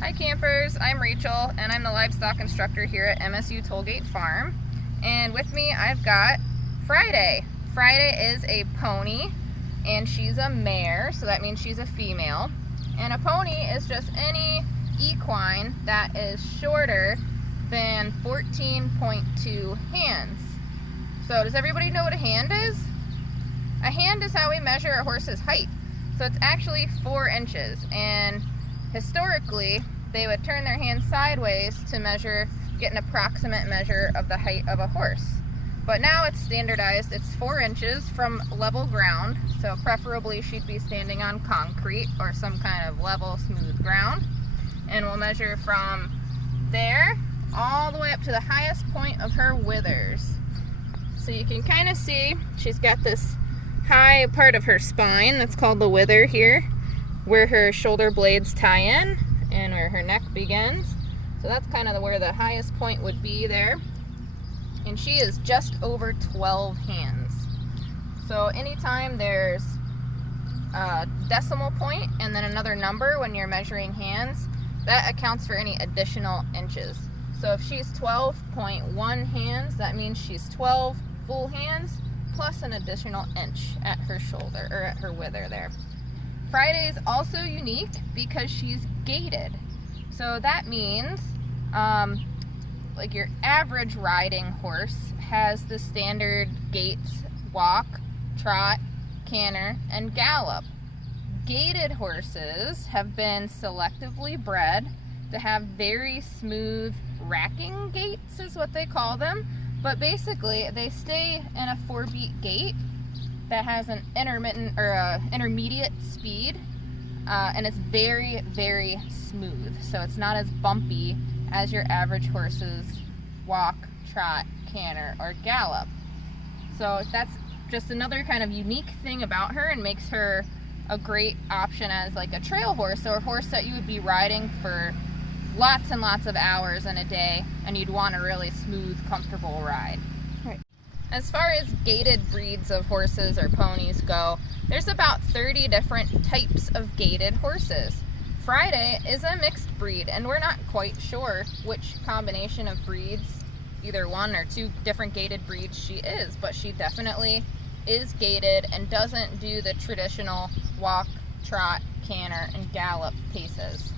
Hi campers, I'm Rachel and I'm the livestock instructor here at MSU Tollgate Farm. And with me I've got Friday. Friday is a pony and she's a mare, so that means she's a female. And a pony is just any equine that is shorter than 14.2 hands. So does everybody know what a hand is? A hand is how we measure a horse's height. So it's actually 4 inches, and historically they would turn their hand sideways to get an approximate measure of the height of a horse. But now it's standardized, it's 4 inches from level ground, so preferably she'd be standing on concrete or some kind of level, smooth ground. And we'll measure from there all the way up to the highest point of her withers. So you can kind of see she's got this high part of her spine that's called the wither here, where her shoulder blades tie in and where her neck begins. So that's kind of where the highest point would be there. And she is just over 12 hands. So anytime there's a decimal point and then another number when you're measuring hands, that accounts for any additional inches. So if she's 12.1 hands, that means she's 12 full hands plus an additional inch at her shoulder, or at her wither there. Friday is also unique because she's gaited. So that means, like your average riding horse has the standard gaits: walk, trot, canter, and gallop. Gaited horses have been selectively bred to have very smooth racking gaits, is what they call them. But basically, they stay in a 4-beat gait that has an intermediate speed, and it's very, very smooth. So it's not as bumpy as your average horse's walk, trot, canter, or gallop. So that's just another kind of unique thing about her and makes her a great option as like a trail horse, or a horse that you would be riding for lots and lots of hours in a day, and you'd want a really smooth, comfortable ride. Right. As far as gaited breeds of horses or ponies go, there's about 30 different types of gaited horses. Friday is a mixed breed, and we're not quite sure which combination of breeds, either 1 or 2 different gaited breeds she is, but she definitely is gaited and doesn't do the traditional walk, trot, canter, and gallop paces.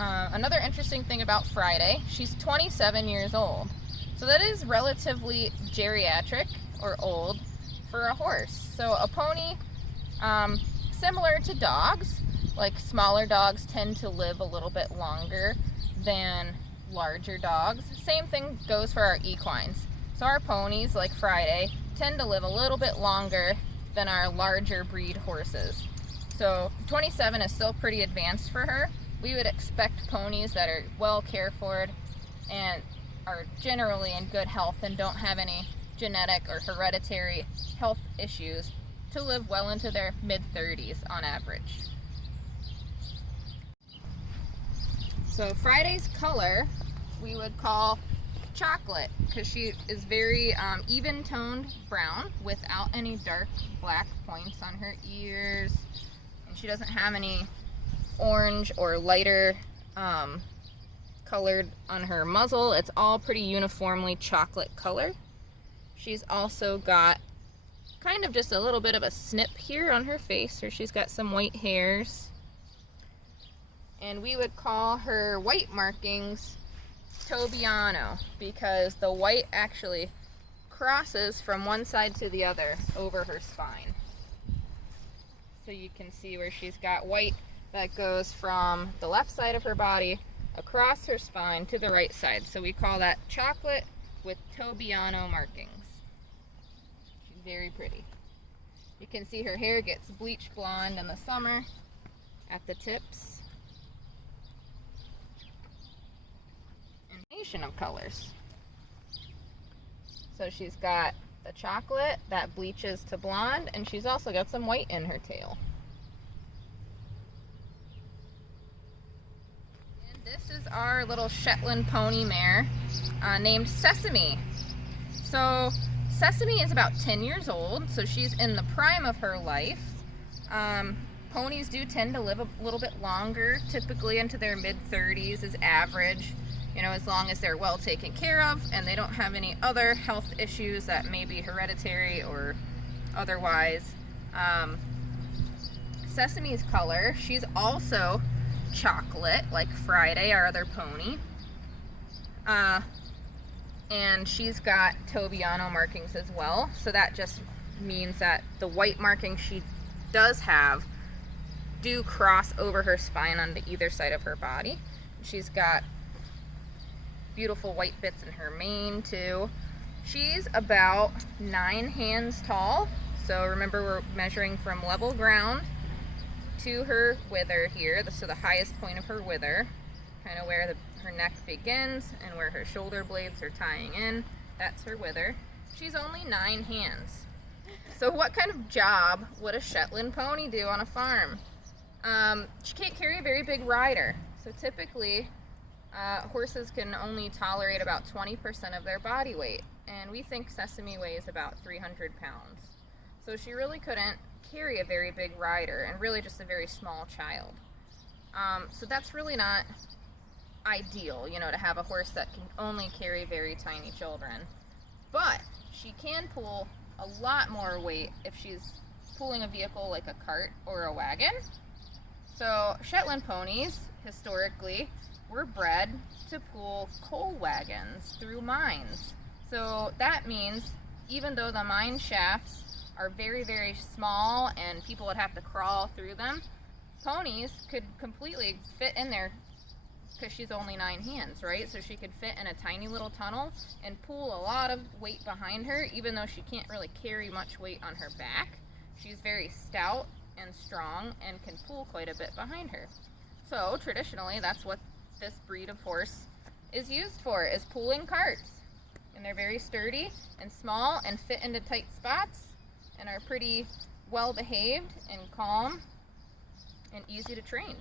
Another interesting thing about Friday, she's 27 years old. So that is relatively geriatric, or old, for a horse. So a pony, similar to dogs, like smaller dogs tend to live a little bit longer than larger dogs. Same thing goes for our equines. So our ponies, like Friday, tend to live a little bit longer than our larger breed horses. So 27 is still pretty advanced for her. We would expect ponies that are well cared for and are generally in good health and don't have any genetic or hereditary health issues to live well into their mid-30s on average. So Friday's color we would call chocolate, because she is very even-toned brown without any dark black points on her ears, and she doesn't have any orange or lighter colored on her muzzle. It's all pretty uniformly chocolate color. She's also got kind of just a little bit of a snip here on her face, or she's got some white hairs. And we would call her white markings Tobiano, because the white actually crosses from one side to the other over her spine. So you can see where she's got white that goes from the left side of her body across her spine to the right side. So we call that chocolate with Tobiano markings. She's very pretty. You can see her hair gets bleach blonde in the summer at the tips. And combination of colors. So she's got the chocolate that bleaches to blonde, and she's also got some white in her tail. This is our little Shetland pony mare named Sesame. So Sesame is about 10 years old, so she's in the prime of her life. ponies do tend to live a little bit longer, typically into their mid-30s is average, you know, as long as they're well taken care of and they don't have any other health issues that may be hereditary or otherwise. Sesame's color, she's also chocolate, like Friday, our other pony. And she's got Tobiano markings as well, so that just means that the white markings she does have do cross over her spine on either side of her body. She's got beautiful white bits in her mane too. She's about 9 hands tall, so remember we're measuring from level ground to her wither here, so the highest point of her wither, kind of where her neck begins and where her shoulder blades are tying in, that's her wither. She's only 9 hands. So what kind of job would a Shetland pony do on a farm? She can't carry a very big rider, so typically horses can only tolerate about 20% of their body weight, and we think Sesame weighs about 300 pounds. So she really couldn't carry a very big rider, and really just a very small child. So that's really not ideal, you know, to have a horse that can only carry very tiny children. But she can pull a lot more weight if she's pulling a vehicle like a cart or a wagon. So Shetland ponies, historically, were bred to pull coal wagons through mines. So that means even though the mine shafts are very, very small and people would have to crawl through them, ponies could completely fit in there because she's only 9 hands, right? So she could fit in a tiny little tunnel and pull a lot of weight behind her, even though she can't really carry much weight on her back. She's very stout and strong and can pull quite a bit behind her. So traditionally, that's what this breed of horse is used for, is pulling carts. And they're very sturdy and small and fit into tight spots and are pretty well behaved and calm and easy to train.